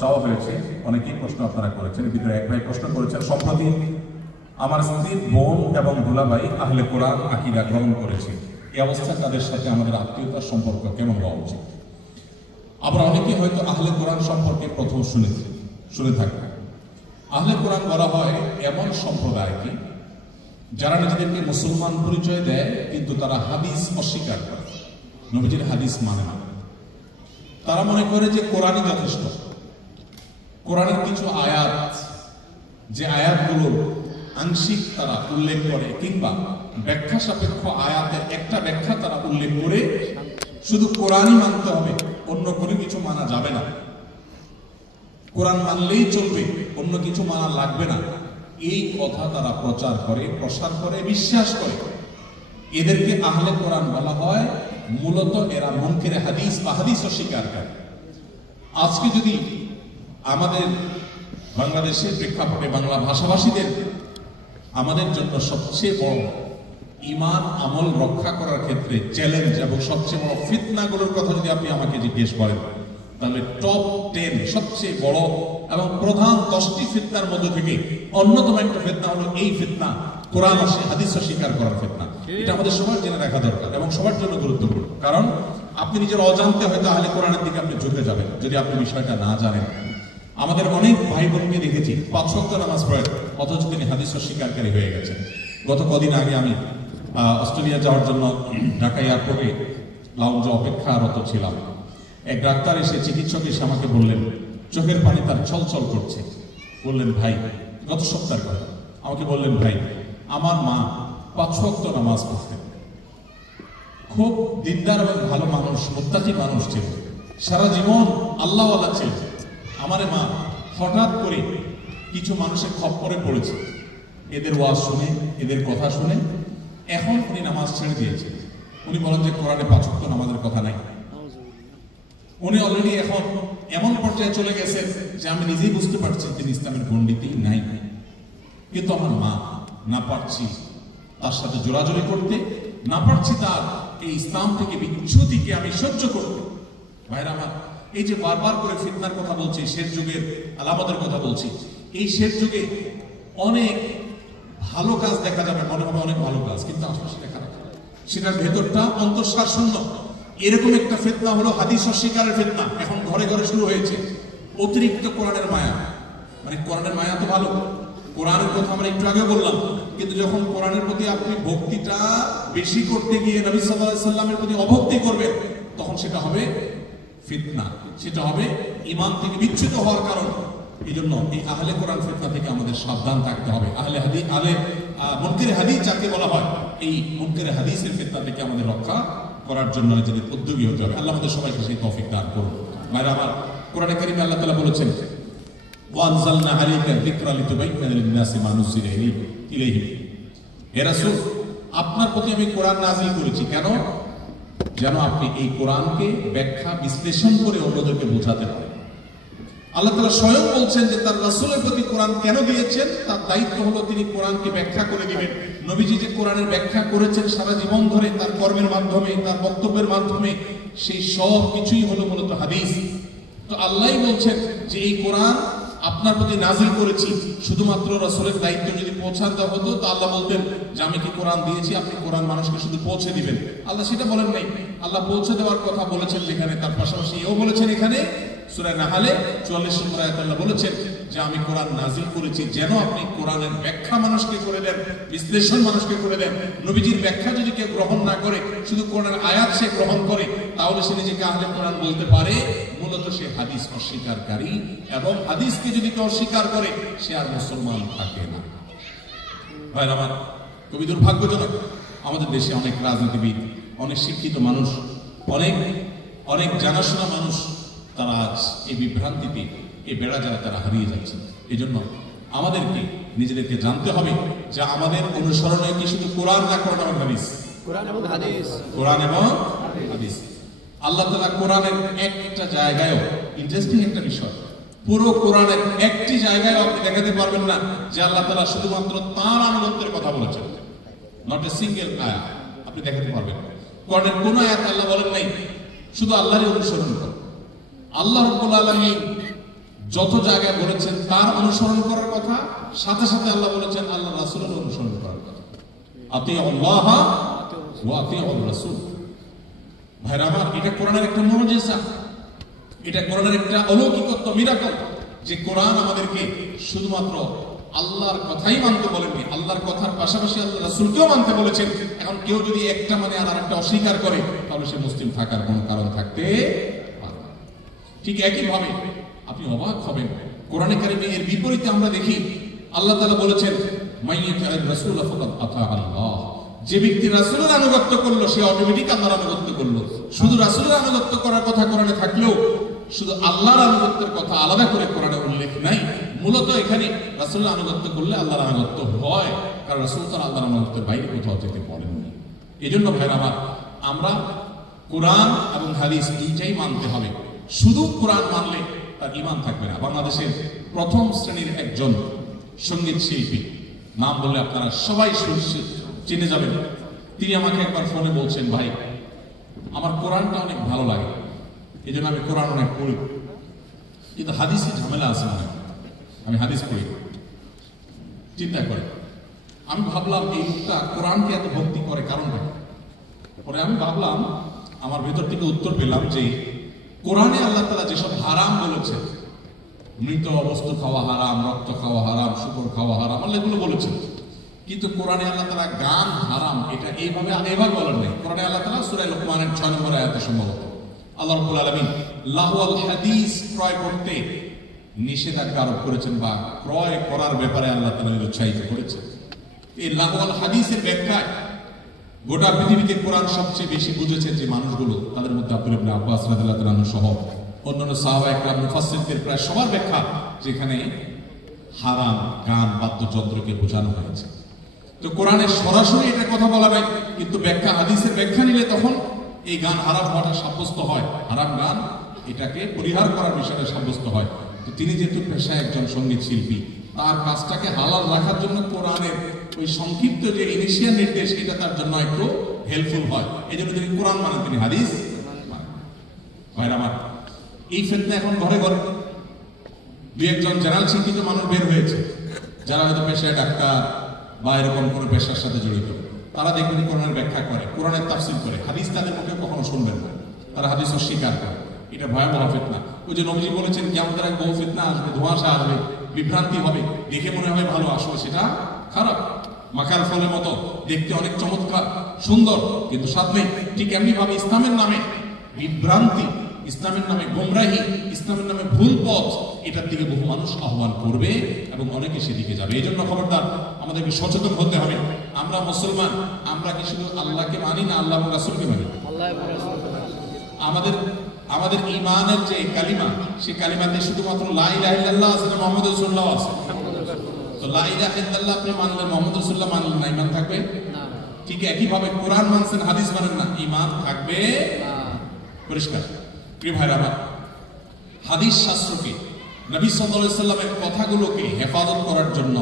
চাওয়া হয়েছে, অনেকেই প্রশ্ন আপনারা করেছেন। এর ভিতরে এক ভাই প্রশ্ন করেছেন, সম্প্রতি আমার স্ত্রীর বোন এবং দুলাভাই আহলে কোরআন আকীদা গ্রহণ করেছে, এই অবস্থায় তাদের সাথে আমাদের আত্মীয়তার সম্পর্ক কেমন হওয়া উচিত? আমরা অনেকেই হয়তো আহলে কোরআন সম্পর্কে প্রথম শুনে থাকি। আহলে কোরআন বলা হয় এমন সম্প্রদায়কে যারা নিজেদেরকে মুসলমান পরিচয় দেয় কিন্তু তারা হাদিস অস্বীকার করে, নবীজির হাদিস মানে না। তারা মনে করে যে কোরআনই যথেষ্ট। কোরআনের কিছু আয়াত, যে আয়াতগুলোর আংশিক তারা উল্লেখ করে কিংবা ব্যাখ্যা সাপেক্ষ আয়াতের একটা ব্যাখ্যা তারা উল্লেখ করে শুধু কোরআনই মানতে হবে, অন্য কোনো কিছু মানা যাবে না, কোরআন মানলেই চলবে, অন্য কিছু মানা লাগবে না, এই কথা তারা প্রচার করে, প্রসার করে, বিশ্বাস করে। এদেরকে আহলে কোরআন বলা হয়। মূলত এরা মুনকিরে হাদিস বা হাদিস অস্বীকার করে। আজকে যদি আমাদের বাংলাদেশের প্রেক্ষাপটে বাংলা ভাষাভাষীদের আমাদের জন্য সবচেয়ে বড় ঈমান আমল রক্ষা করার ক্ষেত্রে চ্যালেঞ্জ এবং সবচেয়ে বড় ফিতনাগুলোর কথা যদি আপনি আমাকে জিজ্ঞেস করেন, তাহলে টপ 10 সবচেয়ে বড় এবং প্রধান 10টি ফিতনার মধ্যে থেকে অন্যতম একটা ফিতনা হলো এই ফিতনা, কোরআন ও হাদিস অস্বীকার করার ফিতনা। এটা আমাদের সবার জেনে রাখা দরকার এবং সবার জন্য গুরুত্বপূর্ণ। কারণ আপনি নিজের অজান্তে হয়তো আহলে কোরআনের দিকে আপনি ঝুঁকে যাবেন যদি আপনি বিষয়টা না জানেন। আমাদের অনেক ভাই বোনকে দেখেছি 5 ওয়াক্ত নামাজ পড়েন অথচ তিনি হাদিস অস্বীকারী হয়ে গেছেন। গত কদিন আগে আমি অস্ট্রেলিয়া যাওয়ার জন্য ঢাকা এয়ারপোর্টে লাউঞ্জে অপেক্ষারত ছিলাম। এক ডাক্তার এসে, চিকিৎসক এসে আমাকে বললেন, চোখের পানি তার ছলছল করছে। বললেন, ভাই, গত সপ্তাহের কথা, আমাকে বললেন, ভাই, আমার মা 5 ওয়াক্ত নামাজ পড়তেন, খুব দিনদার এবং ভালো মানুষ, মুত্তাকি মানুষ ছিল, সারা জীবন আল্লাহওয়ালা ছিল। আমার মা হঠাৎ করে কিছু মানুষের খপ্পরে পড়েছে, এদের ওয়াজ শুনে, এদের কথা শুনে এখন উনি নামাজ ছেড়ে দিয়েছেন। উনি বলেন যে কোরআনে 5 ওয়াক্ত নামাজের কথা নাই। উনি অলরেডি এখন এমন পর্যায়ে চলে গেছেন যে আমি নিজেই বুঝতে পারছি তিনি ইসলামের পণ্ডিতই নাই। কিন্তু আমার মা, না পারছি তার সাথে জোরাজোরি করতে, না পারছি তার এই ইসলাম থেকে বিচ্যুতিকে আমি সহ্য করতে। ভাইরা আমার, এই যে বারবার করে ফিতনার কথা বলছি, শেষ যুগের আলামতের কথা বলছি, এই শেষ যুগে অনেক ভালো কাজ দেখা যাবে, মনে হবে অনেক ভালো কাজ, কিন্তু আসলে সেটা খারাপ, সেটার ভেতরটা অন্তঃসার শূন্য। এরকম একটা ফিতনা হলো হাদিস অস্বীকারের ফিতনা। এখন ঘরে ঘরে শুরু হয়েছে অতিরিক্ত কোরআনের মায়া। মানে কোরআনের মায়া তো ভালো, কোরআনের কথা আমরা একটু আগে বললাম, কিন্তু যখন কোরআনের প্রতি আপনি ভক্তিটা বেশি করতে গিয়ে নবী সাল্লাল্লাহু আলাইহি সাল্লামের প্রতি অভক্তি করবেন, তখন সেটা হবে ফিতনা, সেটা হবে ঈমান থেকে বিচ্যুত হওয়ার কারণ। এই জন্য এই আহলে কোরআন ফিতনা থেকে আমাদের সাবধান থাকতে হবে। আহলে হাদিস, মুনকিরে হাদিস যাকে বলা হয়, এই মুনকিরে হাদিসের ফিতনা থেকে আমাদের রক্ষা করার জন্য যদি উদ্যোগী হতে হবে। আল্লাহ আমাদের সবাইকে সেই তৌফিক দান করুন। ভাইরা আমার, কোরআনে কারিমে আল্লাহ তাআলা বলেছেন, ওয়ানজালনা আলাইকা যিকরা লিতুবাইয়িনা লিন-নাসি মা নুযিলা ইলাইহিম। হে রাসূল, আপনার প্রতি আমি কোরআন নাযিল করেছি কেন? যেন আপনি এই কোরআনকে ব্যাখ্যা বিশ্লেষণ করে অন্যদেরকে বোঝাতে পারেন। আল্লাহ তাআলা স্বয়ং বলছেন যে তার রাসূলের প্রতি কোরআন কেন দিয়েছেন, তার দায়িত্ব হলো তিনি কোরআনকে ব্যাখ্যা করে দিবেন। নবীজি যে কোরআনের ব্যাখ্যা করেছেন সারা জীবন ধরে, তার কর্মের মাধ্যমে, তার বক্তব্যের মাধ্যমে, সেই সব কিছুই হলো মূলত হাদিস। তো আল্লাহই বলছেন যে এই কোরআন আপনার প্রতি নাজিল করেছি, শুধুমাত্র রাসূলের দায়িত্ব যদি পৌঁছান দেওয়া হতো তো আল্লাহ বলতেন যে আমি কি কোরআন দিয়েছি, আপনি কোরআন মানুষকে শুধু পৌঁছে দিবেন। আল্লাহ সেটা বলেন নাই। আল্লাহ পৌঁছে দেওয়ার কথা বলেছেন যেখানে, তার পাশাপাশি এও বলেছেন এখানে সূরা নাহলে 44 নম্বর আয়াতে আল্লাহ বলেছেন যে আমি কোরআন নাজিল করেছি যেন আপনি কোরআনের ব্যাখ্যা মানুষকে করে দেন, বিশ্লেষণ মানুষকে করে দেন। নবীজির ব্যাখ্যা যদি কেউ গ্রহণ না করে, শুধু কোরআনের আয়াত সে গ্রহণ করে, তাহলে সে নিজেকে আহলে কোরআন বলতে পারে, মূলত সে হাদিস অস্বীকারী। এবং হাদিসকে যদি কেউ অস্বীকার করে, সে আর মুসলমান থাকে না। ভাইরা আমার, খুবই দুর্ভাগ্যজনক আমাদের দেশে অনেক রাজনীতিবিদ, অনেক শিক্ষিত মানুষ, অনেক জানাশোনা মানুষ, তারা আজ এই বিভ্রান্তিতে, এই বেড়া যারা তারা হারিয়ে যাচ্ছে। এই জন্য আমাদেরকে নিজেদেরকে জানতে হবে যে আমাদের অনুসরণে কি শুধু কোরআন না কোরআন এবং হাদিস, কোরআন এবং হাদিস। আল্লাহ তাআলা কোরআনের একটা জায়গায়ও, ইন্টারেস্টিং একটা বিষয়, পুরো কোরআনের একটি জায়গায় আপনি দেখাতে পারবেন না যে আল্লাহ তাআলা শুধুমাত্র তার আনুগত্যের কথা বলেছেন। নট এ সিঙ্গেল আয়াত আপনি দেখাতে পারবেন। কোরআনের কোন আয়াত আল্লাহ বলেন নাই শুধু আল্লাহরই অনুসরণ করো। আল্লাহ রাব্বুল আলামিন যত জায়গায় বলেছেন তার অনুসরণ করার কথা, সাথে সাথে আল্লাহ বলেছেন আল্লাহ রাসূলের অনুসরণ করার কথা। আতিউল্লাহ ওয়া আতিউর রাসূল। ভাইরা আমার, এটা কোরআনের একটা মুজিজা, এটা কোরআনের একটা অলৌকিকত্ব, মিরাকল, যে কোরআন আমাদেরকে শুধুমাত্র আল্লাহর কথাই মানতে বলেননি, আল্লাহর কথার পাশাপাশি আল্লাহ রাসূলকেও মানতে বলেছেন। এখন কেউ যদি একটা মানে আর একটা অস্বীকার করে তাহলে সে মুসলিম থাকার কোনো কারণ থাকতে পারে না। ঠিক একইভাবে আপনি অবাক হবেন, কোরআনে কারিমে এর বিপরীতে আমরা দেখি আল্লাহ তাআলা বলেছেন মাইয়াতির রাসূল ফাকাদ আতা আল্লাহ। যে ব্যক্তি রাসূলের আনুগত্য করলো সে অটোমেটিক আল্লাহর আনুগত্য করলো। শুধু রাসূলের আনুগত্য করার কথা কোরআনে থাকলেও শুধু আল্লাহর আনুগত্যের কথা আলাদা করে কোরআনে উল্লেখ নাই। মূলত এখানে রাসূলের আনুগত্য করলে আল্লাহর আনুগত্য হয়, কারণ রাসূল তার আল্লাহর আনুগত্যের বাইরে কোথাও যেতে বলেননি। এজন্য ভাইরা আমার, আমরা কোরআন এবং হাদিস দুইটাই মানতে হবে। শুধু কোরআন মানলে তার ঈমান থাকবে না। বাংলাদেশের প্রথম শ্রেণীর একজন সঙ্গীত শিল্পী, নাম বললে আপনারা সবাই চিনে যাবেন, তিনি আমাকে একবার ফোনে বলছেন, ভাই আমার কোরআনটা অনেক ভালো লাগে, এই জন্য আমি কোরআন অনেক পড়ি, কিন্তু হাদিসে ঝামেলা আছে মনে, আমি হাদিস পড়ি। চিন্তা করে আমি ভাবলাম এই লোকটা কোরআনকে এত ভক্তি করে কারণটা। পরে আমি ভাবলাম, আমার ভেতর থেকে উত্তর পেলাম যে কোরআনে আল্লাহ তাআলা যেসব হারাম বলেছেন, মৃত বস্তু খাওয়া হারাম, রক্ত খাওয়া হারাম, শুকর খাওয়া হারাম, আল্লাহ এগুলো বলেছেন, কিন্তু কোরআনে আল্লাহ তাআলা গান হারাম এটা এভাবে বলেন নাই। কোরআনে আল্লাহ তাআলা সূরা লুকমানের 6 নম্বর আয়াতে সম্ভবত আল্লাহ রাব্বুল আলামিন লাহওয়াল হাদিস ক্রয় করতে নিষেধাজ্ঞা আরোপ করেছেন, বা ক্রয় করার ব্যাপারে আল্লাহ তাআলা উৎসাহিত করেছেন। এই লাহওয়াল হাদিসের ব্যাখ্যায় গোটা পৃথিবীতে কোরআন সবচেয়ে বেশি বুঝেছেন যে মানুষগুলো, তাদের মধ্যে আব্দুল্লাহ ইবনে আব্বাস রাদিয়াল্লাহু তাআলা সহ অন্যান্য সাহাবা একরাম মুফাসসিরদের প্রায় সবার ব্যাখ্যা যেখানে হারাম গান বাদ্যযন্ত্রকে বোঝানো হয়েছে। তো কোরআনে সরাসরি এটা কথা বলা নাই, কিন্তু ব্যাখ্যা হাদিসের ব্যাখ্যা নিলে তখন এই গান হারাম হওয়াটা সাব্যস্ত হয়, হারাম গান এটাকে পরিহার করার বিষয়টা সাব্যস্ত হয়। তো তিনি যেহেতু পেশায় একজন সঙ্গীত শিল্পী, তার কাজটাকে হালাল রাখার জন্য কোরআনের ওই সংক্ষিপ্ত যে ইনিশিয়াল নির্দেশ এটা তার জন্য একটু হেল্পফুল হয়, এই জন্য তিনি কোরআন মানেন, তিনি হাদিস মানেন। ভাইরা আমার, এই ফিতনা এখন ঘরে ঘরে। দুই একজন জেনারেল শিক্ষিত মানুষ বের হয়েছে যারা হয়তো পেশায় ডাক্তার বা এরকম কোনো পেশার সাথে জড়িত, তারা দেখবেন কোরআনের ব্যাখ্যা করে, কোরআনের তাফসীর করে, হাদিস তাদের মুখে কখনো শুনবেন না, তারা হাদিস অস্বীকার করে। এটা ভয়াবহ ফিতনা। ওই যে নবীজি বলেছেন কিয়ামতের আগে বহু ফিতনা আসবে, ধোঁয়াশা আসবে, বিভ্রান্তি হবে, দেখে মনে হয় ভালো, আসলে সেটা খারাপ। মাকার ফলের মতো দেখতে অনেক চমৎকার সুন্দর, কিন্তু স্বাদ নেই। ঠিক এমনি ভাবে ইসলামের নামে বিভ্রান্তি, ইসলামের নামে গোমরাহি, ইসলামের নামে ভুল পথ, এটার দিকে বহু মানুষ আহ্বান করবে এবং অনেকে সেদিকে যাবে। এই জন্য খবরদার আমাদেরকে সচেতন হতে হবে। আমরা মুসলমান, আমরা কি শুধু আল্লাহকে মানি না আল্লাহ এবং রাসূলকে মানি? আমাদের ঈমানের যে কালিমা, সেই কালিমাতে শুধুমাত্র লা ইলাহা ইল্লাল্লাহ আছে না মুহাম্মদুর রাসূলুল্লাহ আছে? তো লা ইলাহা ইল্লাল্লাহ আপনি মানলেন, মুহাম্মদুর রাসূলুল্লাহ মানলেন না, ঈমান থাকবে না। ঠিক একই ভাবে কোরআন মানছেন, হাদিস মানেন না, ঈমান থাকবে না। পরিষ্কার। প্রিয় ভাইরা আমার, হাদিস শাস্ত্রকে, নবী সাল্লাল্লাহু আলাইহি সাল্লামের কথাগুলোকে হেফাজত করার জন্য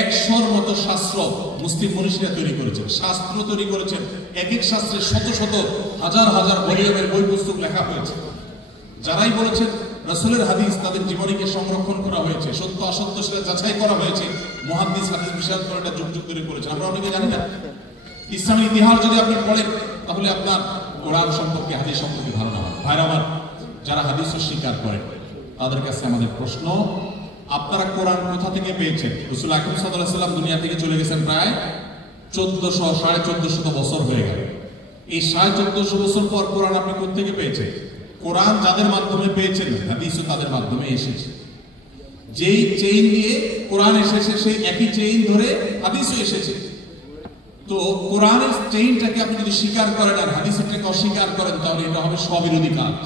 100 মতো শাস্ত্র মুসলিম মনীষীরা তৈরি করেছেন, শাস্ত্র তৈরি করেছেন। এক এক শাস্ত্রে শত শত হাজার হাজার ভলিউমের বই পুস্তক লেখা হয়েছে। যারাই বলেছেন রাসূলের হাদিস, তাদের জীবনীকে সংরক্ষণ করা হয়েছে, সত্য অসত্য সেটা যাচাই করা হয়েছে। মুহাদ্দিস হাদিস বিশাল করে এটা যুগ যুগ ধরে করেছেন, আমরা অনেকে জানি না। ইসলামী ইতিহাস যদি আপনি পড়েন তাহলে আপনার কোরআন সম্পর্কে, হাদিস সম্পর্কে ধারণা হয়। ভাইরা আমার, যারা হাদিস অস্বীকার করেন তাদের কাছে আমাদের প্রশ্ন, আপনারা কোরআন কোথা থেকে পেয়েছেন? রাসূল আকরাম সাল্লাল্লাহু আলাইহি ওয়াসাল্লাম দুনিয়া থেকে চলে গেছেন প্রায় 1400 বছর হয়ে গেল। এই 1450 বছর পর কোরআন আপনি কোথা থেকে পেয়েছেন? কোরআন যাদের মাধ্যমে পেয়েছেন, হাদিসও তাদের মাধ্যমে এসেছে। যেই চেইন দিয়ে কোরআন এসেছে সেই একই চেইন ধরে হাদিসও এসেছে। তো কোরআনের চেইনটাকে আপনি যদি স্বীকার করেন আর হাদিসটাকে অস্বীকার করেন তাহলে এটা হবে স্ববিরোধী কাজ।